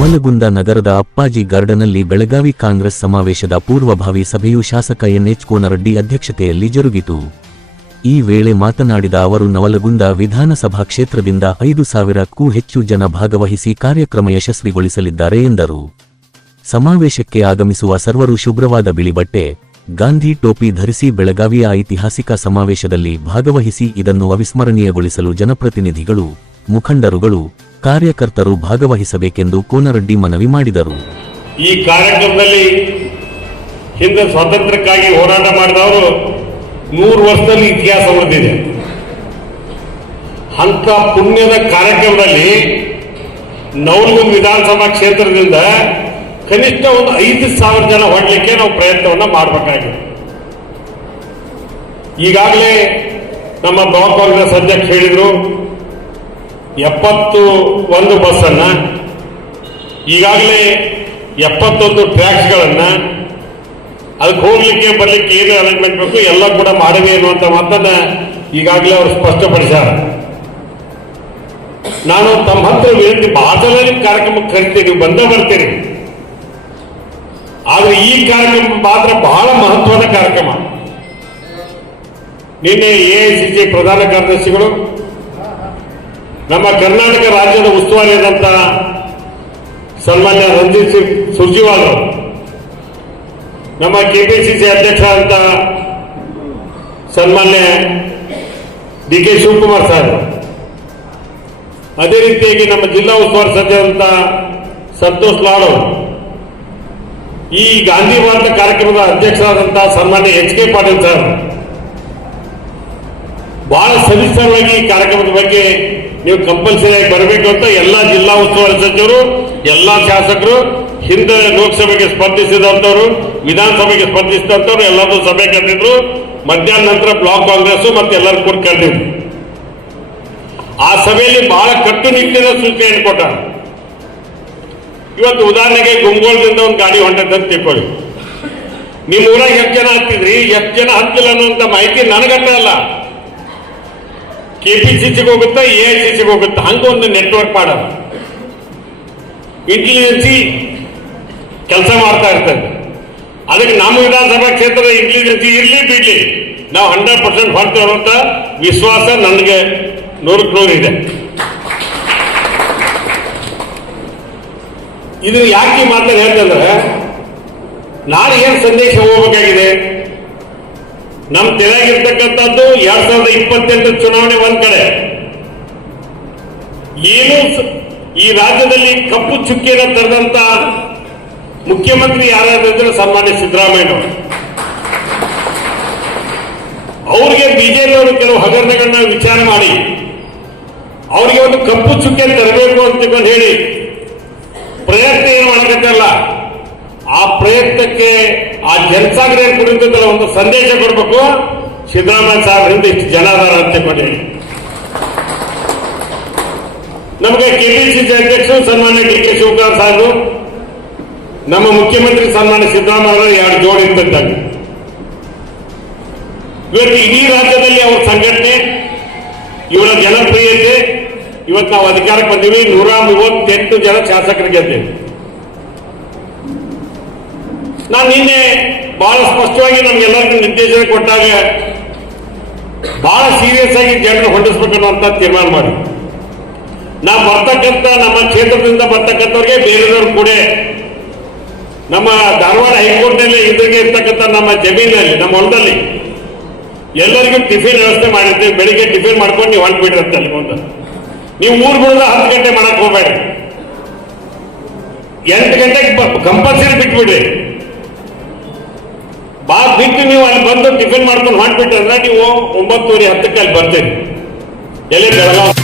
ನವಲಗುಂದ ನಗರದ ಅಪ್ಪಾಜಿ ಗಾರ್ಡನ್ನಲ್ಲಿ ಬೆಳಗಾವಿ ಕಾಂಗ್ರೆಸ್ ಸಮಾವೇಶದ ಪೂರ್ವಭಾವಿ ಸಭೆಯು ಶಾಸಕ ಎನ್ಎಚ್ ಕೋನರೆಡ್ಡಿ ಅಧ್ಯಕ್ಷತೆಯಲ್ಲಿ ಜರುಗಿತು. ಈ ವೇಳೆ ಮಾತನಾಡಿದ ಅವರು ನವಲಗುಂದ ವಿಧಾನಸಭಾ ಕ್ಷೇತ್ರದಿಂದ 5,000ಕ್ಕೂ ಹೆಚ್ಚು ಜನ ಭಾಗವಹಿಸಿ ಕಾರ್ಯಕ್ರಮ ಯಶಸ್ವಿಗೊಳಿಸಲಿದ್ದಾರೆ ಎಂದರು. ಸಮಾವೇಶಕ್ಕೆ ಆಗಮಿಸುವ ಸರ್ವರು ಶುಭ್ರವಾದ ಬಿಳಿ ಬಟ್ಟೆ, ಗಾಂಧಿ ಟೋಪಿ ಧರಿಸಿ ಬೆಳಗಾವಿಯ ಐತಿಹಾಸಿಕ ಸಮಾವೇಶದಲ್ಲಿ ಭಾಗವಹಿಸಿ ಇದನ್ನು ಅವಿಸ್ಮರಣೀಯಗೊಳಿಸಲು ಜನಪ್ರತಿನಿಧಿಗಳು, ಮುಖಂಡರುಗಳು, ಕಾರ್ಯಕರ್ತರು ಭಾಗವಹಿಸಬೇಕೆಂದು ಕೋನರೆಡ್ಡಿ ಮನವಿ ಮಾಡಿದರು. ಈ ಕಾರ್ಯಕ್ರಮದಲ್ಲಿ ಹಿಂದೆ ಸ್ವಾತಂತ್ರ್ಯಕ್ಕಾಗಿ ಹೋರಾಟ ಮಾಡಿದವರು 100 ವರ್ಷದಲ್ಲಿ ಇತಿಹಾಸ ಹೊಂದಿದೆ. ಅಂತ ಪುಣ್ಯದ ಕಾರ್ಯಕ್ರಮದಲ್ಲಿ ನವಲಗುಂದ ವಿಧಾನಸಭಾ ಕ್ಷೇತ್ರದಿಂದ ಕನಿಷ್ಠ ಒಂದು 5,000 ಜನ ಹೊರಲಿಕ್ಕೆ ನಾವು ಪ್ರಯತ್ನವನ್ನ ಮಾಡಬೇಕಾಗಿದೆ. ಈಗಾಗಲೇ ನಮ್ಮ ಬ್ಲಾಕ್ ಕಾಂಗ್ರೆಸ್ ಅಧ್ಯಕ್ಷ ಹೇಳಿದ್ರು 71 ಬಸ್ ಅನ್ನ, ಈಗಾಗಲೇ 71 ಟ್ರ್ಯಾಕ್ಸ್ಗಳನ್ನ, ಅದಕ್ಕೆ ಹೋಗ್ಲಿಕ್ಕೆ ಬರ್ಲಿಕ್ಕೆ ಏನು ಅರೇಂಜ್ಮೆಂಟ್ ಬೇಕು ಎಲ್ಲ ಕೂಡ ಮಾಡಿವೆ ಅನ್ನುವಂಥ ಮಾತನ್ನ ಈಗಾಗಲೇ ಅವರು ಸ್ಪಷ್ಟಪಡಿಸ್ಯಾರ. ನಾನು ತಮ್ಮ ಹತ್ರ ವಿನಂತಿ, ಬಾಜಲಲ್ಲಿ ಕಾರ್ಯಕ್ರಮಕ್ಕೆ ಕರಿತೀನಿ, ನೀವು ಬಂದೇ ಬರ್ತೀರಿ. ಆದ್ರೆ ಈ ಕಾರ್ಯಕ್ರಮ ಮಾತ್ರ ಬಹಳ ಮಹತ್ವದ ಕಾರ್ಯಕ್ರಮ. ನಿನ್ನೆ ಎಐಸಿಸಿ ಪ್ರಧಾನ ಕಾರ್ಯದರ್ಶಿಗಳು, ನಮ್ಮ ಕರ್ನಾಟಕ ರಾಜ್ಯದ ಉಸ್ತುವಾರಿಯಾದಂಥ ಸನ್ಮಾನ್ಯ ರಣಜಿತ್ ಸಿಂಗ್ ಸುರ್ಜೇವಾಲಾ ಅವರು, ನಮ್ಮ ಕೆಪಿಸಿಸಿ ಅಧ್ಯಕ್ಷ ಅಂತ ಸನ್ಮಾನ್ಯ ಡಿ.ಕೆ. ಶಿವಕುಮಾರ್ ಸಾಹೇಬ್, ಅದೇ ರೀತಿಯಾಗಿ ನಮ್ಮ ಜಿಲ್ಲಾ ಉಸ್ತುವಾರಿ ಸಚಿವರಂತ ಸಂತೋಷ್ ಲಾಡ್ ಅವರು, ಈ ಗಾಂಧಿ ಭಾರತ ಕಾರ್ಯಕ್ರಮದ ಅಧ್ಯಕ್ಷರಾದಂತಹ ಸನ್ಮಾನ್ಯ ಎಚ್.ಕೆ. ಪಾಟೀಲ್ ಸರ್ ಬಹಳ ಸವಿಸ್ತರವಾಗಿ ಈ ಕಾರ್ಯಕ್ರಮದ ಬಗ್ಗೆ ನೀವು ಕಂಪಲ್ಸರಿಯಾಗಿ ಬರಬೇಕು ಅಂತ ಎಲ್ಲ ಜಿಲ್ಲಾ ಉಸ್ತುವಾರಿ ಸಚಿವರು, ಎಲ್ಲಾ ಶಾಸಕರು, ಹಿಂದೆ ಲೋಕಸಭೆಗೆ ಸ್ಪರ್ಧಿಸಿದಂತವರು, ವಿಧಾನಸಭೆಗೆ ಸ್ಪರ್ಧಿಸಿದಂತವ್ರು ಎಲ್ಲರೂ ಸಭೆ ಕರೆದಿದ್ರು. ಮಧ್ಯಾಹ್ನ ನಂತರ ಬ್ಲಾಕ್ ಕಾಂಗ್ರೆಸ್ ಮತ್ತೆ ಎಲ್ಲರೂ ಕೂಡ ಕರೆದಿದ್ರು. ಆ ಸಭೆಯಲ್ಲಿ ಬಹಳ ಕಟ್ಟುನಿಟ್ಟಿನ ಸೂಚನೆಯನ್ನು ಕೊಟ್ಟಾರ. ಇವತ್ತು ಉದಾಹರಣೆಗೆ ಗುಂಗೋಳದಿಂದ ಒಂದು ಗಾಡಿ ಹೊಂಟದಂತ ತಿಳ್ಕೊಳ್ಳಿ. ನಿಮ್ಮ ಊರಾಗ ಎಷ್ಟು ಜನ ಹತ್ತಿದ್ರಿ, ಎಷ್ಟು ಜನ ಹತ್ತಿಲ್ಲ ಅನ್ನುವಂಥ ಮಾಹಿತಿ ನನಗಟ್ಟ ಅಲ್ಲ, ಕೆಪಿಸಿಸಿಗೆ ಹೋಗುತ್ತಾ, ಎಐಸಿಸಿಗೆ ಹೋಗುತ್ತಾ, ಹಂಗೊಂದು ನೆಟ್ವರ್ಕ್ ಮಾಡೋದು. ಇಂಟೆಲಿಜೆನ್ಸಿ ಕೆಲಸ ಮಾಡ್ತಾ ಇರ್ತದೆ. ಅದಕ್ಕೆ ನಮ್ಮ ವಿಧಾನಸಭಾ ಕ್ಷೇತ್ರದ ಇಂಟೆಲಿಜೆನ್ಸಿ ಇರ್ಲಿ ಬಿಡ್ಲಿ, ನಾವು 100% ಹೊರತೇವೆ ಅಂತ ವಿಶ್ವಾಸ ನನಗೆ 100ಕ್ಕೆ 100 ಇದೆ. ಇದು ಯಾಕೆ ಮಾತನ್ನು ಹೇಳ್ತಂದ್ರೆ, ನಾಳೆ ಏನು ಸಂದೇಶ ಹೋಗಬೇಕಾಗಿದೆ? ನಮ್ಮ ತೆರೆಯಾಗಿರ್ತಕ್ಕಂಥದ್ದು 2028 ಚುನಾವಣೆ ಒಂದ್ ಕಡೆ, ಏನು ಈ ರಾಜ್ಯದಲ್ಲಿ ಕಪ್ಪು ಚುಕ್ಕಿಯನ್ನು ತರದಂತ ಮುಖ್ಯಮಂತ್ರಿ ಯಾರಾದ್ರೆ ಸನ್ಮಾನ್ಯ ಸಿದ್ದರಾಮಯ್ಯ ಅವ್ರಿಗೆ ಬಿಜೆಪಿಯವರು ಕೆಲವು ಹಗರಣಗಳನ್ನ ವಿಚಾರ ಮಾಡಿ ಅವರಿಗೆ ಒಂದು ಕಪ್ಪು ಚುಕ್ಕಿಯನ್ನು ತರಬೇಕು ಅಂತ ಹೇಳಿ ಪ್ರಯತ್ನ ಏನು ಮಾಡಬೇಕಲ್ಲ, ಆ ಪ್ರಯತ್ನಕ್ಕೆ ಆ ಜನಸಾಗರ ಕುರಿತು ಒಂದು ಸಂದೇಶ ಕೊಡಬೇಕು. ಸಿದ್ದರಾಮಯ್ಯ ಸಾಹೇಬರಿಂದ ಇಷ್ಟು ಜನ ಅದಾರ ಅಂತ ಹೇಳಿ ನಮಗೆ ಕೆಪಿಸಿಸಿ ಅಧ್ಯಕ್ಷರು ಸನ್ಮಾನ್ಯ ಡಿ.ಕೆ. ಶಿವಕುಮಾರ್ ಸಾಹೇಬರು, ನಮ್ಮ ಮುಖ್ಯಮಂತ್ರಿ ಸನ್ಮಾನ್ಯ ಸಿದ್ದರಾಮಯ್ಯ ಅವರು 2 ಜೋಡಿ ಇರ್ತಂತಾಗ ಇವತ್ತು ಇಡೀ ರಾಜ್ಯದಲ್ಲಿ ಅವ್ರ ಸಂಘಟನೆ, ಇವರ ಜನಪ್ರಿಯತೆ, ಇವತ್ತು ನಾವು ಅಧಿಕಾರಕ್ಕೆ ಬಂದೀವಿ. 138 ಜನ ಶಾಸಕರಿಗೆ ಗೆದ್ದೇವೆ. ನಾನು ನಿನ್ನೆ ಬಹಳ ಸ್ಪಷ್ಟವಾಗಿ ನಮ್ಗೆಲ್ಲರಿಗೂ ನಿರ್ದೇಶನ ಕೊಟ್ಟಾಗ ಬಹಳ ಸೀರಿಯಸ್ ಆಗಿ ಜನರನ್ನು ಹೊಂದಿಸ್ಬೇಕನ್ನುವಂತ ತೀರ್ಮಾನ ಮಾಡಿ, ನಾವು ಬರ್ತಕ್ಕಂಥ ನಮ್ಮ ಕ್ಷೇತ್ರದಿಂದ ಬರ್ತಕ್ಕಂಥವ್ರಿಗೆ ಬೇರೆದವ್ರು ಕೂಡ ನಮ್ಮ ಧಾರವಾಡ ಹೈಕೋರ್ಟ್ನಲ್ಲಿ ಎದುರಿಗೆ ಇರ್ತಕ್ಕಂಥ ನಮ್ಮ ಜಮೀನಲ್ಲಿ, ನಮ್ಮ ಹೊಲದಲ್ಲಿ ಎಲ್ಲರಿಗೂ ಟಿಫಿನ್ ವ್ಯವಸ್ಥೆ ಮಾಡಿರ್ತೇವೆ. ಬೆಳಿಗ್ಗೆ ಟಿಫಿನ್ ಮಾಡ್ಕೊಂಡು ನೀವು ಹೊಂಟ್ಬಿಡ್ರಿ ಅಂತ ಅಲ್ಲಿ ಮುಂದೆ. ನೀವು 3 ಬಿಡೋದ 10 ಗಂಟೆ ಮಾಡಕ್ ಹೋಗ್ಬೇಡ್ರಿ, 8 ಗಂಟೆಗೆ ಕಂಪಲ್ಸರಿ ಬಿಟ್ಬಿಡ್ರಿ. ಬಿಟ್ಟು ನೀವು ಅಲ್ಲಿ ಬಂದು ಟಿಫಿನ್ ಮಾಡ್ಕೊಂಡು ಹೊಂಟ್ಬಿಟ್ರೆ ಅಂದ್ರೆ ನೀವು 9:30 10ಕ್ಕೆ ಅಲ್ಲಿ ಬರ್ತೀರಿ. ಎಲ್ಲಿ ಬೆಳಗಾವಿ